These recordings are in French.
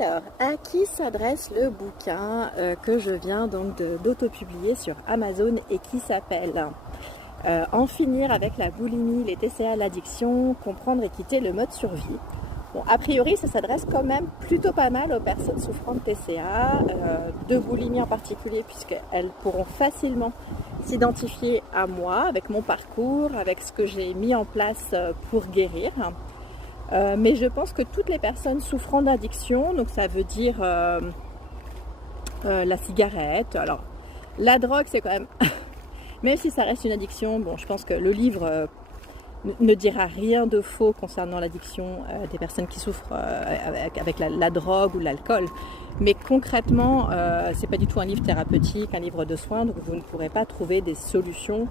Alors, à qui s'adresse le bouquin que je viens donc d'auto-publier sur Amazon et qui s'appelle En finir avec la boulimie, les TCA, l'addiction, comprendre et quitter le mode survie. Bon, a priori, ça s'adresse quand même plutôt pas mal aux personnes souffrant de TCA, de boulimie en particulier, puisqu'elles pourront facilement s'identifier à moi, avec mon parcours, avec ce que j'ai mis en place pour guérir. Mais je pense que toutes les personnes souffrant d'addiction, donc ça veut dire la cigarette, alors la drogue c'est quand même, même si ça reste une addiction, bon je pense que le livre ne dira rien de faux concernant l'addiction des personnes qui souffrent avec la drogue ou l'alcool. Mais concrètement, c'est pas du tout un livre thérapeutique, un livre de soins, donc vous ne pourrez pas trouver des solutions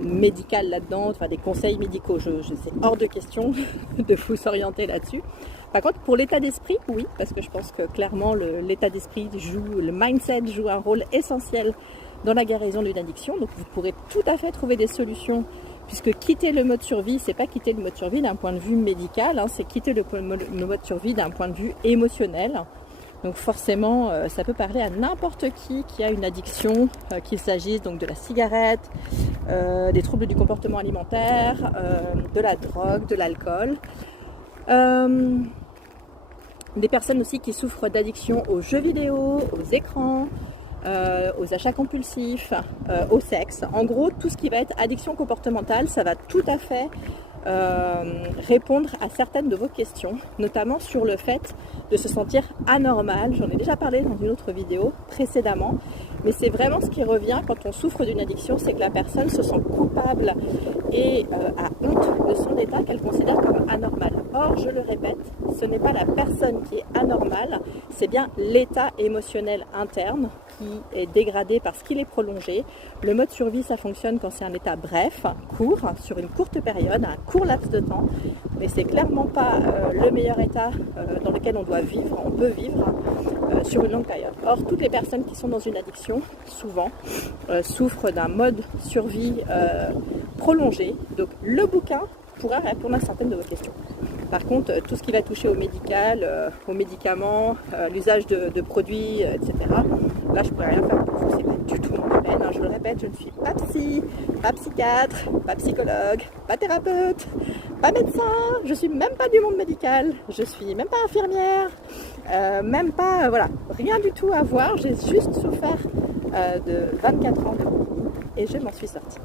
médicales là-dedans, enfin des conseils médicaux. C'est hors de question de vous orienter là-dessus. Par contre, pour l'état d'esprit, oui, parce que je pense que clairement l'état d'esprit le mindset joue un rôle essentiel dans la guérison d'une addiction. Donc vous pourrez tout à fait trouver des solutions. Puisque quitter le mode survie, c'est pas quitter le mode survie d'un point de vue médical, c'est quitter le mode survie d'un point de vue émotionnel. Donc forcément, ça peut parler à n'importe qui a une addiction, qu'il s'agisse donc de la cigarette, des troubles du comportement alimentaire, de la drogue, de l'alcool. Des personnes aussi qui souffrent d'addiction aux jeux vidéo, aux écrans, aux achats compulsifs, au sexe. En gros, tout ce qui va être addiction comportementale, ça va tout à fait répondre à certaines de vos questions, notamment sur le fait de se sentir anormal. J'en ai déjà parlé dans une autre vidéo précédemment, mais c'est vraiment ce qui revient quand on souffre d'une addiction, c'est que la personne se sent coupable et a honte de son état qu'elle considère comme anormal. Or, je le répète, ce n'est pas la personne qui est anormale, c'est bien l'état émotionnel interne qui est dégradé parce qu'il est prolongé. Le mode survie, ça fonctionne quand c'est un état bref, court, sur une courte période, un court laps de temps, mais c'est clairement pas le meilleur état dans lequel on doit vivre, on peut vivre sur une longue période. Or, toutes les personnes qui sont dans une addiction, souvent, souffrent d'un mode survie prolongé. Donc, le bouquin pourra répondre à certaines de vos questions. Par contre, tout ce qui va toucher au médical, aux médicaments, l'usage de produits, etc., là, je ne pourrais rien faire pour vous. C'est pas du tout mon domaine. Je le répète, je ne suis pas psy, pas psychiatre, pas psychologue, pas thérapeute, pas médecin. Je suis même pas du monde médical. Je suis même pas infirmière, même pas, voilà, rien du tout à voir. J'ai juste souffert de 24 ans de boulimie et je m'en suis sortie.